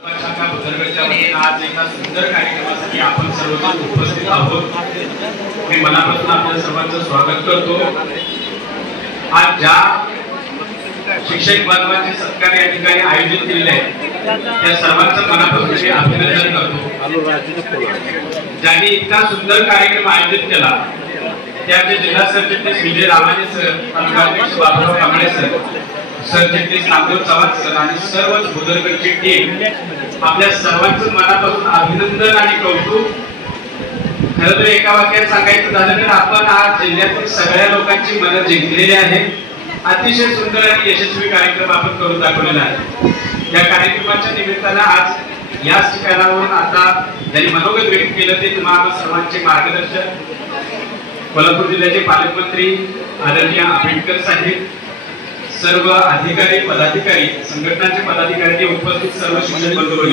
आज एका सुंदर कार्यक्रमासाठी आपण सर्वजण उपस्थित आहोत। मी मनापासून आपल्या सर्वांचं स्वागत करतो। आज ज्या शिक्षक बांधवांचे सत्कार या ठिकाणी आयोजित केलेले आहेत त्या सर्वांचं मनापासून मी अभिनंदन करतो। ज्यांनी इतका सुंदर कार्यक्रम आयोजित केला त्याचे जिल्हा सरचिटणीस विजय रामाने सर, तालुकाध्यक्ष बाबूराव कांबळे सर, सरचिटणीस नामदेव चव्हाण सर आणि सर्वच बुदरगडची टीम आपल्या सर्वांचं मनापासून अभिनंदन आणि कौतुक। खरं तर एका वाक्यात सांगायचं झालं तर आपण आज जिल्ह्यातील सगळ्या लोकांची मनं जिंकलेली आहे। अतिशय सुंदर आणि यशस्वी कार्यक्रम आपण करून दाखवलेला आहे। या कार्यक्रमाच्या निमित्तानं आज या ठिकाणावरून आता ज्यांनी मनोगत व्यक्त केलं ते तुम्हाला सर्वांचे मार्गदर्शक कोल्हापूर जिल्ह्याचे पालकमंत्री आदरणीय आंबेडकर साहेब, सर्व अधिकारी पदाधिकारी, संघटनांचे पदाधिकारी, उपस्थित सर्व शिक्षक बंधूंनो,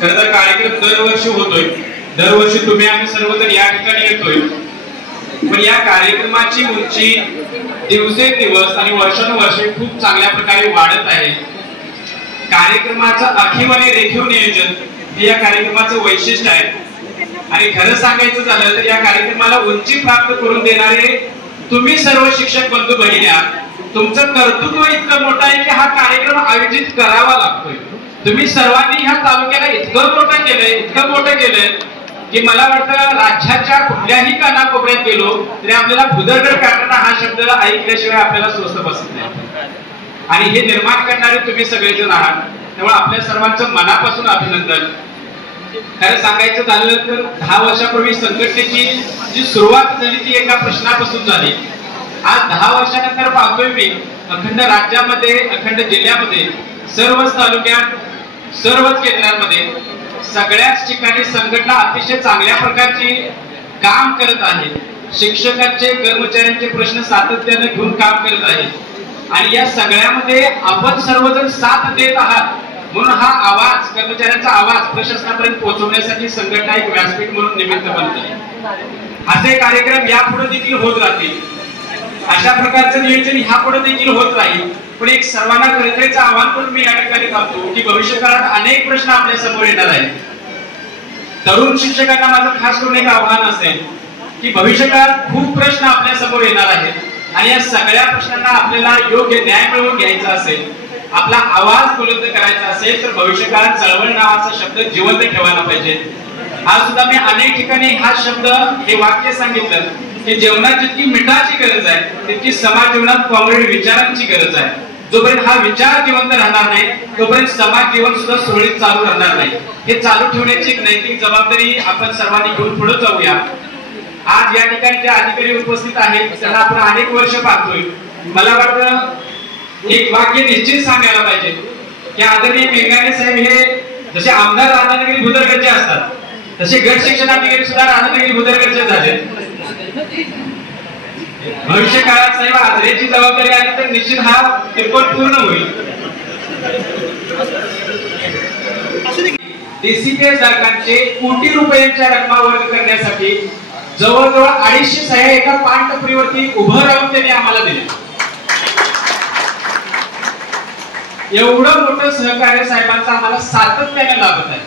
खरं तर कार्यक्रम दरवर्षी होतोय। दरवर्षी तुम्ही आम्ही सर्वजण या ठिकाणी येतोय, पण या कार्यक्रमाची उंची दिवसेंदिवस आणि वर्षानुवर्षे खूप चांगल्या प्रकारे वाढत आहे। कार्यक्रमाचं आखीव आणि रेखीव नियोजन हे या कार्यक्रमाचं वैशिष्ट्य आहे आणि खरं सांगायचं झालं तर या कार्यक्रमाला उंची प्राप्त करून देणारे तुम्ही सर्व शिक्षक बंधू भगिनी, तुमचं कर्तृत्व इतकं मोठं आहे की हा कार्यक्रम आयोजित करावा लागतोय। तुम्ही सर्वांनी ह्या तालुक्याला इतकं मोठं केलंय की मला वाटतं राज्याच्या कुठल्याही कानाकोपऱ्यात गेलो तरी आपल्याला भुदरगड पॅटर्न हा शब्द ऐकल्याशिवाय आपल्याला स्वस्त बसत नाही आणि हे निर्माण करणारे तुम्ही सगळेजण आहात। त्यामुळे आपल्या सर्वांचं मनापासून अभिनंदन। खरं सांगायचं झालं तर 10 वर्षापूर्वी संघटनेची जी सुरुवात झाली ती एका प्रश्नापासून झाली। आज 10 वर्षानंतर पाहतोय मी अखंड राज्यामध्ये, अखंड जिल्ह्यामध्ये, सर्वच तालुक्यात, सर्वच केंद्रांमध्ये, सगळ्याच ठिकाणी संघटना अतिशय चांगल्या प्रकारची काम करत आहे। शिक्षकांचे, कर्मचाऱ्यांचे प्रश्न सातत्याने घेऊन काम करत आहे आणि या सगळ्यामध्ये आपण सर्वजण साथ देत आहात म्हणून हा आवाज, कर्मचाऱ्यांचा आवाज प्रशासनापर्यंत पोहोचवण्यासाठी संघटना एक व्यासपीठ म्हणून निमित्त बनते। असे कार्यक्रम यापुढे देखील होत राहतील, अशा प्रकारचं नियोजन ह्यापुढे देखील होत राहील। पण एक सर्वांना कळकळीचं आवाहन करून मी या ठिकाणी करतो की भविष्यकाळात अनेक प्रश्न आपल्या समोर येणार आहेत। तरुण शिक्षकांना माझं खास करून एक आव्हान असेल की भविष्यकाळात खूप प्रश्न आपल्या समोर येणार आहेत आणि या सगळ्या प्रश्नांना आपल्याला योग्य न्याय मिळवून घ्यायचा असेल, आपला आवाज बुलंद करायचा असेल तर भविष्यकाळात चळवळ नावाचा शब्द जिवंत ठेवायला पाहिजे। आज सुद्धा मी अनेक ठिकाणी हा शब्द, हे वाक्य सांगितलं की जीवनात जितकी मिठाची गरज आहे तितकी समाज जीवनात कॉम्रेड विचारांची गरज आहे। जोपर्यंत हा विचार जिवंत राहणार नाही तोपर्यंत समाज जीवन सुद्धा सुरळीत चालू राहणार नाही। हे चालू ठेवण्याची एक नैतिक जबाबदारी आपण सर्वांनी घेऊन पुढे जाऊया। आज या ठिकाणी जे अधिकारी उपस्थित आहेत त्यांना आपण अनेक वर्ष पाहतोय। मला वाटतं एक वाक्य निश्चित सांगायला पाहिजे की आदरणीय मेघाने साहेब हे जसे आमदार राधानगरी भुदरगडचे असतात तसे गट शिक्षणाधिकारी सुद्धा राधानगरी भुदरगडचे झाले। भविष्य काळात साहेब आदरेची जबाबदारी आली तर निश्चित हा त्रिकोण पूर्ण होईल। डीसीपीएस धारकांचे कोटी रुपयांच्या रक्कमा वर्ग करण्यासाठी जवळजवळ 250 सह्या एका पानटपरीवरती उभं राहून त्यांनी आम्हाला दिले। एवढं मोठं सहकार्य साहेबांचा आम्हाला सातत्याने लाभत आहे।